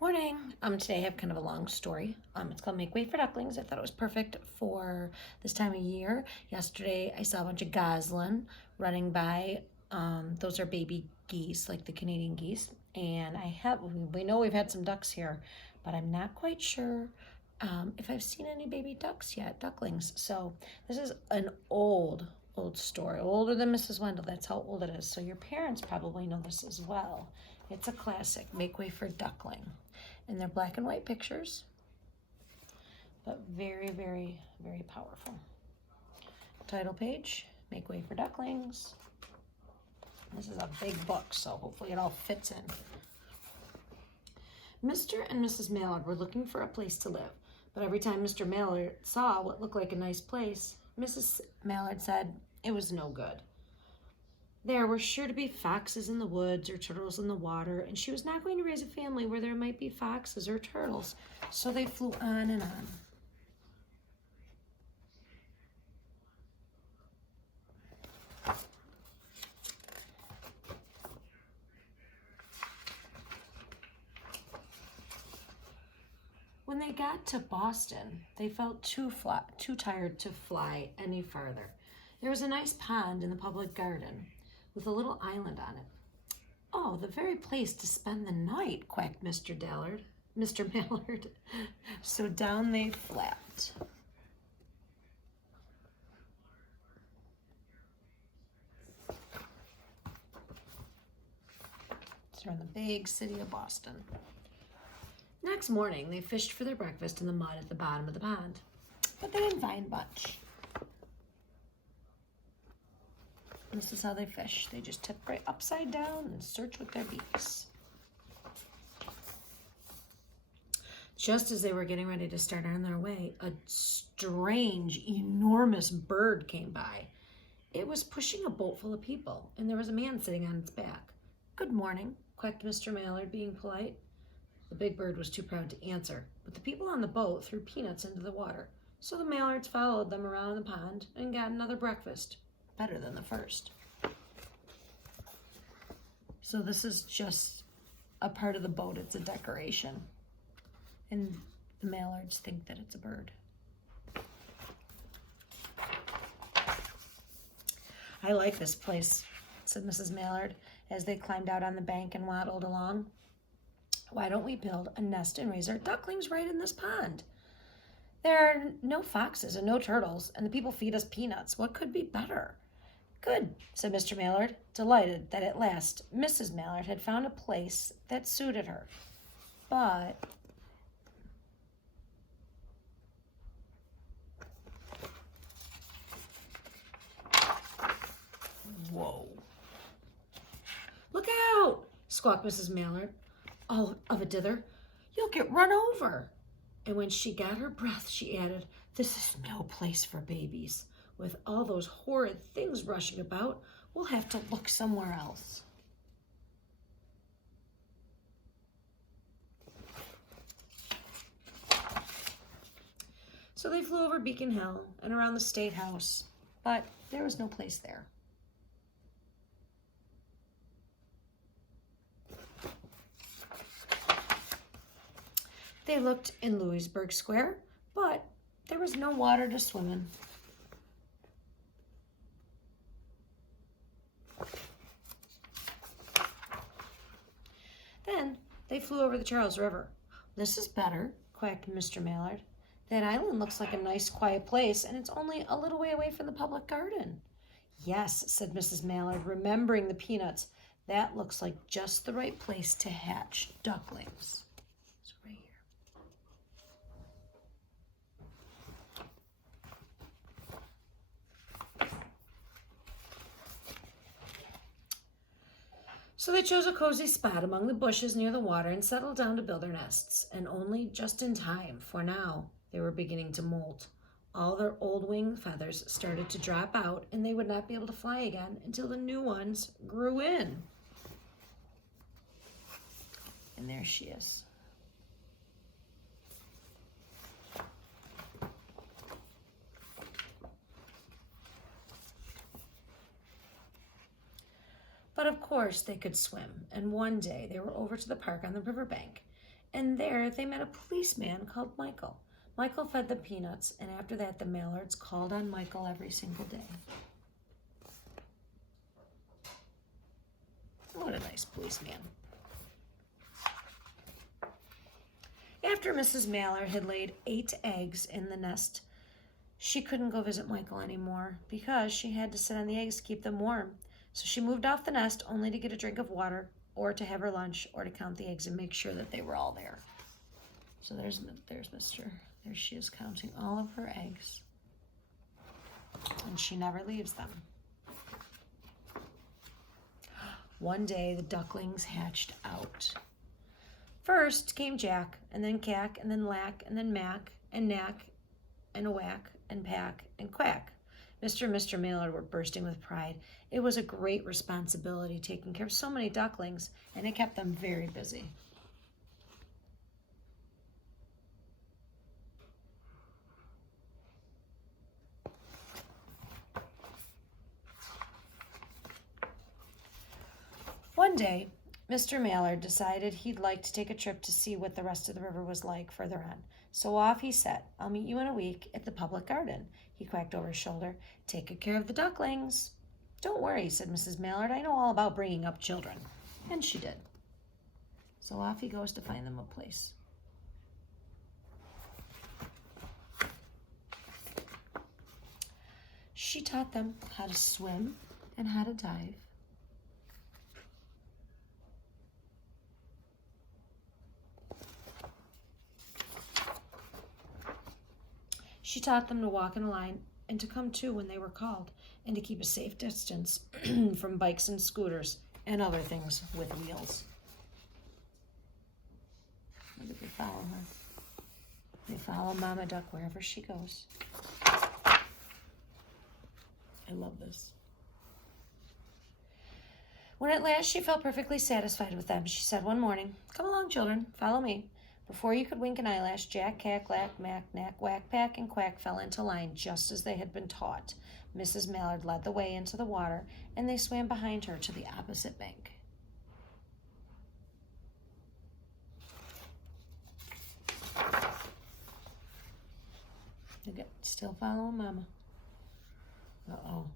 Morning. Today I have kind of a long story. It's called Make Way for Ducklings. I thought it was perfect for this time of year. Yesterday I saw a bunch of goslin running by. Those are baby geese, like the Canadian geese. And we know we've had some ducks here, but I'm not quite sure if I've seen any baby ducks yet, ducklings. So this is an old story, older than Mrs. Wendell. That's how old it is. So your parents probably know this as well. It's a classic, Make Way for Duckling. And they're black and white pictures, but very, very, very powerful. Title page, Make Way for Ducklings. This is a big book, so hopefully it all fits in. Mr. and Mrs. Mallard were looking for a place to live, but every time Mr. Mallard saw what looked like a nice place, Mrs. Mallard said it was no good. There were sure to be foxes in the woods or turtles in the water, and she was not going to raise a family where there might be foxes or turtles. So they flew on and on. When they got to Boston, they felt too tired to fly any farther. There was a nice pond in the public garden with a little island on it. Oh, the very place to spend the night, quacked Mr. Mallard. So down they flapped. They're in the big city of Boston. Next morning, they fished for their breakfast in the mud at the bottom of the pond, but they didn't find much. This is how they fish. They just tip right upside down and search with their beaks. Just as they were getting ready to start on their way, a strange, enormous bird came by. It was pushing a boat full of people, and there was a man sitting on its back. "Good morning," quacked Mr. Mallard, being polite. The big bird was too proud to answer, but the people on the boat threw peanuts into the water, so the Mallards followed them around the pond and got another breakfast, better than the first. So this is just a part of the boat. It's a decoration. And the Mallards think that it's a bird. "I like this place," said Mrs. Mallard, as they climbed out on the bank and waddled along. "Why don't we build a nest and raise our ducklings right in this pond? There are no foxes and no turtles, and the people feed us peanuts. What could be better?" "Good," said Mr. Mallard, delighted that at last Mrs. Mallard had found a place that suited her. But whoa. "Look out!" squawked Mrs. Mallard, all of a dither. "You'll get run over." And when she got her breath, she added, "This is no place for babies. With all those horrid things rushing about, we'll have to look somewhere else." So they flew over Beacon Hill and around the State House, but there was no place there. They looked in Louisburg Square, but there was no water to swim in. Then they flew over the Charles River. "This is better," quacked Mr. Mallard. "That island looks like a nice, quiet place, and it's only a little way away from the public garden." "Yes," said Mrs. Mallard, remembering the peanuts. "That looks like just the right place to hatch ducklings." So right here. So they chose a cozy spot among the bushes near the water and settled down to build their nests, and only just in time, for now they were beginning to molt. All their old wing feathers started to drop out, and they would not be able to fly again until the new ones grew in. And there she is. But of course they could swim, and one day they were over to the park on the riverbank, And there they met a policeman called Michael. Michael fed them peanuts, and after that the Mallards called on Michael every single day. What a nice policeman. After Mrs. Mallard had laid 8 eggs in the nest, she couldn't go visit Michael anymore because she had to sit on the eggs to keep them warm. So she moved off the nest only to get a drink of water or to have her lunch or to count the eggs and make sure that they were all there. So there she is counting all of her eggs. And she never leaves them. One day the ducklings hatched out. First came Jack, and then Cack, and then Lack, and then Mack, and Knack, and a Whack, and Pack, and Quack. Mr. and Mr. Mallard were bursting with pride. It was a great responsibility taking care of so many ducklings, and it kept them very busy. One day, Mr. Mallard decided he'd like to take a trip to see what the rest of the river was like further on. So off he set. I'll meet you in a week at the public garden, he quacked over his shoulder. Take good care of the ducklings. Don't worry, said Mrs. Mallard. I know all about bringing up children. And she did. So off he goes to find them a place. She taught them how to swim and how to dive. She taught them to walk in a line and to come to when they were called, and to keep a safe distance from bikes and scooters and other things with wheels. Look at they follow her. They follow Mama Duck wherever she goes. I love this. When at last she felt perfectly satisfied with them, she said one morning, "Come along, children, follow me." Before you could wink an eyelash, Jack, Cack, Lack, Mack, Knack, Whack, Pack, and Quack fell into line just as they had been taught. Mrs. Mallard led the way into the water, and they swam behind her to the opposite bank. Okay, still following Mama. Uh-oh.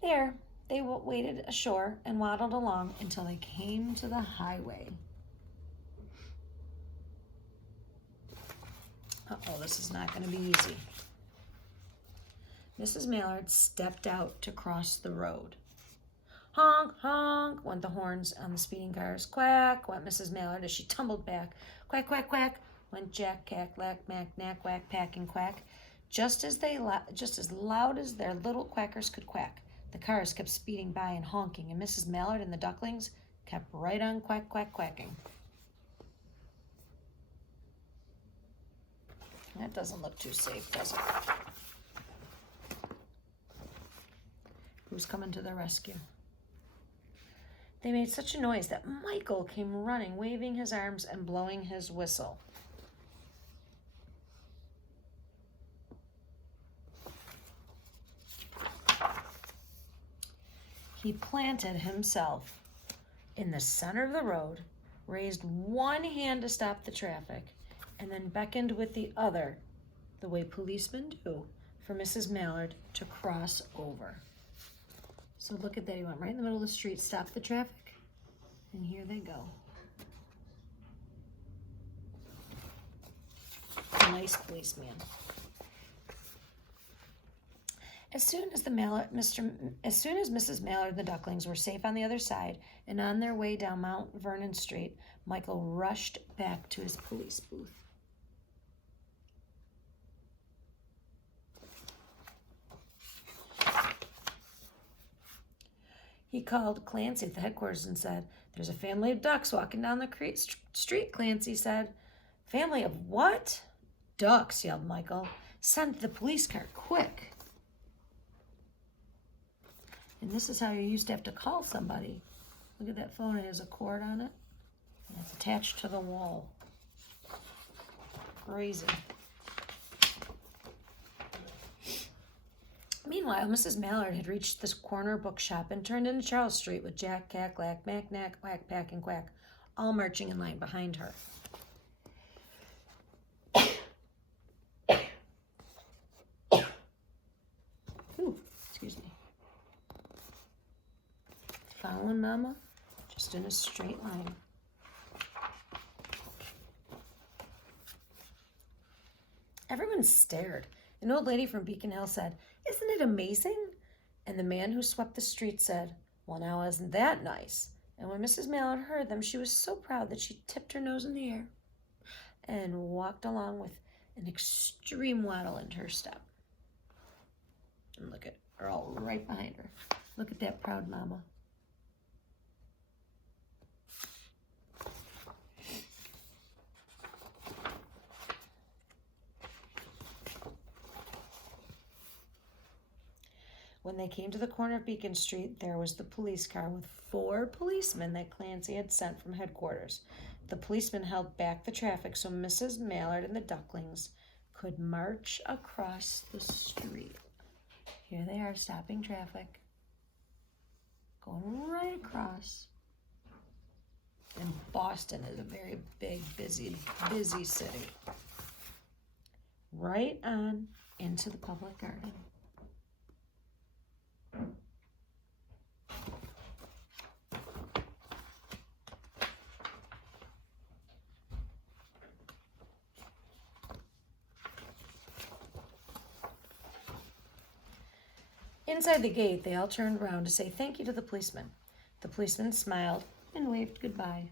There, they waded ashore and waddled along until they came to the highway. Uh-oh, this is not going to be easy. Mrs. Mallard stepped out to cross the road. Honk, honk, went the horns on the speeding cars. Quack, went Mrs. Mallard as she tumbled back. Quack, quack, quack, went Jack, Cack, Lack, Mack, Knack, Whack, Pack, and Quack. Just as loud as their little quackers could quack. The cars kept speeding by and honking, and Mrs. Mallard and the ducklings kept right on quack, quack, quacking. That doesn't look too safe, does it? Who's coming to their rescue? They made such a noise that Michael came running, waving his arms and blowing his whistle. He planted himself in the center of the road, raised one hand to stop the traffic, and then beckoned with the other, the way policemen do, for Mrs. Mallard to cross over. So look at that, he went right in the middle of the street, stopped the traffic, and here they go. Nice policeman. As soon as Mrs. Mallard and the ducklings were safe on the other side and on their way down Mount Vernon Street, Michael rushed back to his police booth. He called Clancy at the headquarters and said, "There's a family of ducks walking down the street," Clancy said. "Family of what?" "Ducks," yelled Michael. "Send the police car, quick." And this is how you used to have to call somebody. Look at that phone, it has a cord on it. And it's attached to the wall. Crazy. Meanwhile, Mrs. Mallard had reached this corner bookshop and turned into Charles Street with Jack, Cack, Lack, Mack, Knack, Whack, Pack, and Quack all marching in line behind her. Ooh, excuse me. Following Mama, just in a straight line. Everyone stared. An old lady from Beacon Hill said, "Isn't it amazing?" And the man who swept the street said, "Well, now isn't that nice?" And when Mrs. Mallard heard them, she was so proud that she tipped her nose in the air and walked along with an extreme waddle in her step. And look at her all right behind her. Look at that proud Mama. When they came to the corner of Beacon Street, there was the police car with 4 policemen that Clancy had sent from headquarters. The policemen held back the traffic so Mrs. Mallard and the ducklings could march across the street. Here they are, stopping traffic, going right across. And Boston is a very big, busy city. Right on into the public garden. Inside the gate, they all turned around to say thank you to the policeman. The policeman smiled and waved goodbye.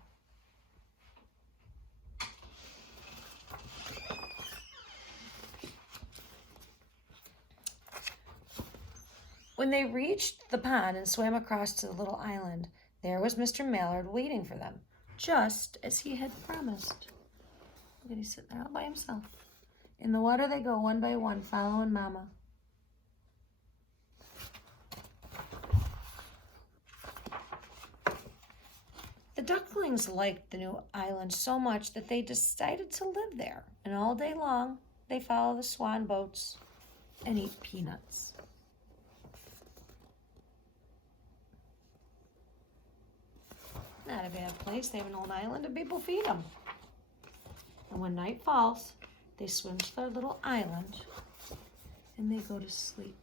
When they reached the pond and swam across to the little island, there was Mr. Mallard waiting for them, just as he had promised. Look at, he's sitting there all by himself. In the water they go, one by one, following Mama. The ducklings liked the new island so much that they decided to live there, and all day long they follow the swan boats and eat peanuts. Not a bad place. They have an old island and people feed them. And when night falls, they swim to their little island and they go to sleep.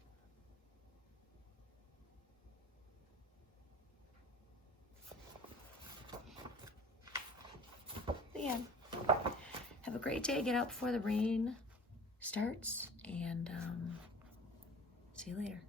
The end. Have a great day. Get out before the rain starts, and see you later.